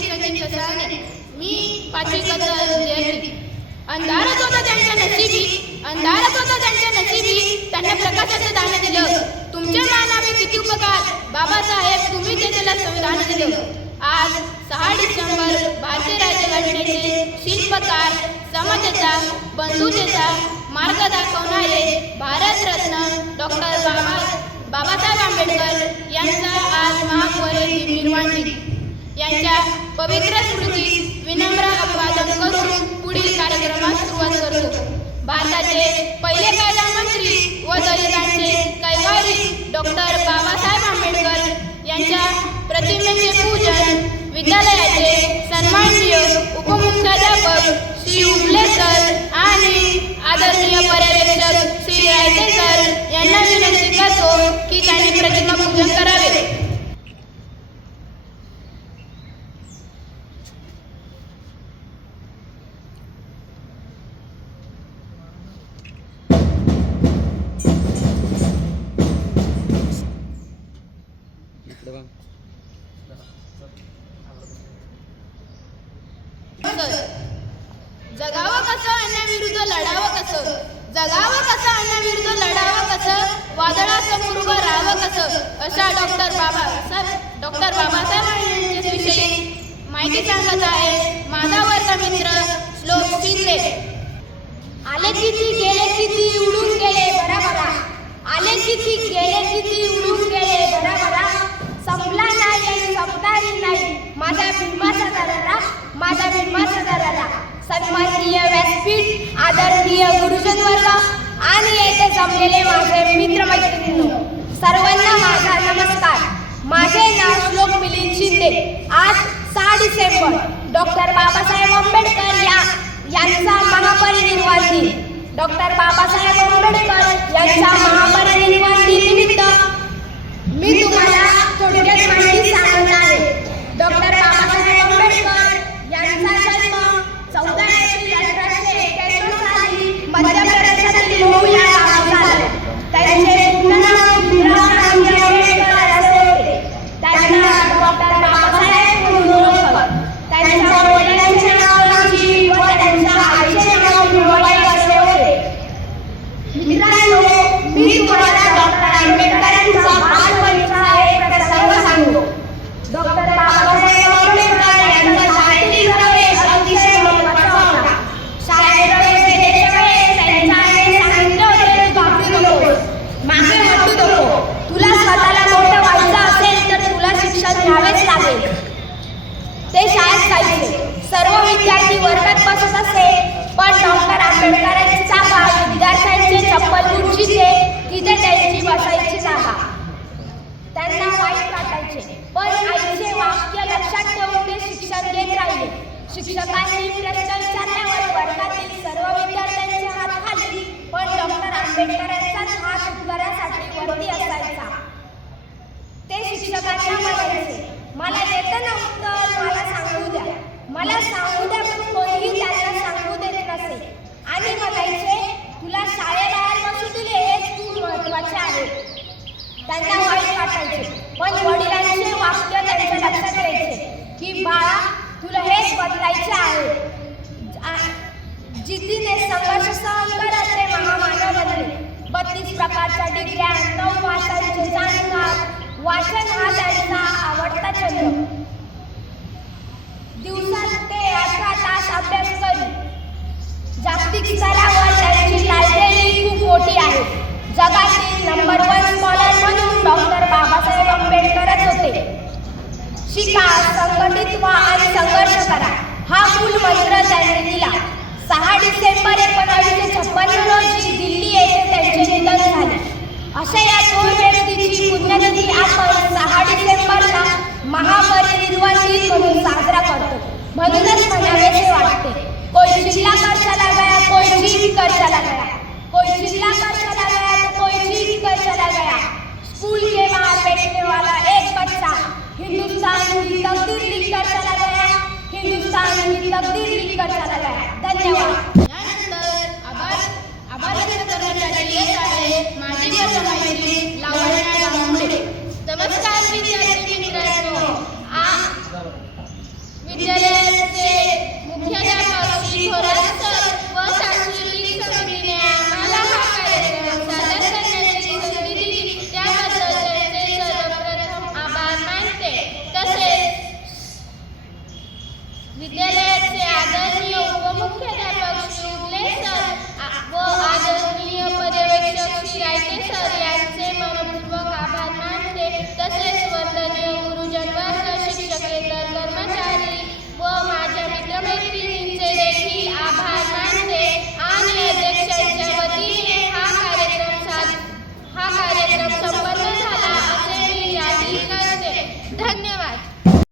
चिलकनी ससाने मी पाचवी कदर विद्यार्थी. अंधारच होता त्यांच्या नशिबी अंधारच होता त्यांच्या नशिबी त्यांना प्रकाशाचं दान दिलं. तुमच्या मानावे किती उपकार. बाबासाहेब तुम्ही संविधान दिलं. आज सहा डिसेंबर भारतीय राज्यघटनेचे शिल्पकार समतेचा बंधुतेचा मार्ग दाखवणारे भारतरत्न डॉक्टर बाबा बाबासाहेब आंबेडकर यांचा आज महापरिनिर्वाण निर्माण दिन यांच्या पवित्र स्मृती विनम्र अभिवादन करून पुढील कार्यक्रमास सुरुवात करतो. भारताचे पहिले कायदा मंत्री व दलितांचे कैवारी डॉक्टर बाबासाहेब आंबेडकर जगावं कसं अन्याविरुद्ध लढावं कसं? जगावं कसं अन्याविरुद्ध लढावं कसं? वादळासमोर उभं राहावं कसं? अशा डॉक्टर बाबासाहेब डॉक्टर बाबासाहेब यांच्याविषयी माहिती सांगत आहे माझा वर्ग मित्र श्लोक शिंदे. आले किती गेले किती उडून गेले बरा बरा. आले किती गेले किती उडून गेले बरा बरा. संपला माझ्या भीमाचा दरारा माझ्या भीमाचा सन्माननीय व्यासपीठ आदरणीय गुरुजन वर्ग आणि येथे जमलेले माझे मित्र मैत्रिणींनो सर्वांना माझा नमस्कार. माझे नाव श्लोक मिलिंद शिंदे. आज सहा डिसेंबर डॉक्टर बाबासाहेब आंबेडकर या यांचा महापरिनिर्वाण दिन. डॉक्टर बाबासाहेब आंबेडकर यांच्या महापरिनिर्वाण दिन निमित्त मी तुम्हाला थोडक्यात माहिती सांगणार आहे डॉक्टर बाबासाहेब आंबेडकर यांचा जन्म चौदा एप्रिल अठराशे एक्क्याण्णव साली मध्य प्रदेशातील मऊ या गावात झाला त्यांचे पूर्ण नाव भीमराव रामजी आंबेडकर असे होते त्यांना डॉक्टर बाबासाहेब म्हणून ओळखत त्यांच्या वडिलांचे नाव रामजी व त्यांच्या आईचे नाव भीमाबाई असे होते मित्रांनो मी तुम्हाला डॉक्टर आंबेडकरांचा बालपणीचा एक प्रसंग सांगतो डॉक्टर बाबासाहेब आंबेडकर यांचा शाळेतील प्रवेश अतिशय महत्त्वाचा होता शाळेत प्रवेश घेण्याच्या वेळेस त्यांच्या आईने सांगितले होते तू घाबरू नकोस मागे हटू नको तुला स्वतःला मोठं व्हायचं असेल तर तुला शिक्षण घ्यावेच लागेल ते शाळेत जायचे सर्व विद्यार्थी वर्गात बसत असे पण डॉक्टर आंबेडकरांची विद्यार्थ्यांचे चप्पल उंचीचे तिथे त्यांची बसायची जागा. त्यांना वाईट वाटायचे पण आईचे वाक्य लक्षात ठेवून ते शिक्षण घेत राहिले. शिक्षकांनी प्रश्न विचारल्यावर वर्गातील सर्व विद्यार्थ्यांचे हात खाली पण डॉक्टर आंबेडकर महत्त्वाचे त्यांना वाईट वाटायचे पण वडिलांचे वाक्य त्यांच्या लक्षात यायचे की बाळा तुला हेच बदलायचे आहे. आ- जिद्दीने संघर्ष सहन करत ते महामानव बनले. बत्तीस प्रकारच्या डिग्र्या नऊ भाषांचे जाणकार वाचन हा त्यांचा आवडता छंद दिवसात ते अठरा तास अभ्यास करी जागतिक स्तरावर त्यांची लायब्ररी खूप मोठी आहे जगातील नंबर वन स्कॉलर म्हणून डॉक्टर बाबासाहेब आंबेडकरच होते शिका संघटित व्हा आणि संघर्ष करा हा मूल मंत्र त्यांनी दिला सहा डिसेंबर एकोणावीसशे छप्पन्न रोजी दिल्ली येथे त्यांचे निधन झाले अशा या दोन व्यक्तीची पुण्यतिथी आपण सहा डिसेंबरला महापरिनिर्वाण दिन म्हणून साजरा करतो. म्हणूनच म्हणावेसे वाटते कोई चिल्ला कर चला गया कोई चीख कर चला गया कोई चिल्ला कर चला गया तो कोई चीख कर चला गया स्कूल के बाहर बैठने वाला एक बच्चा हिंदुस्तान की तकदीर लिख चला गया हिंदुस्तान की तकदीर लिख कर चला गया धन्यवाद.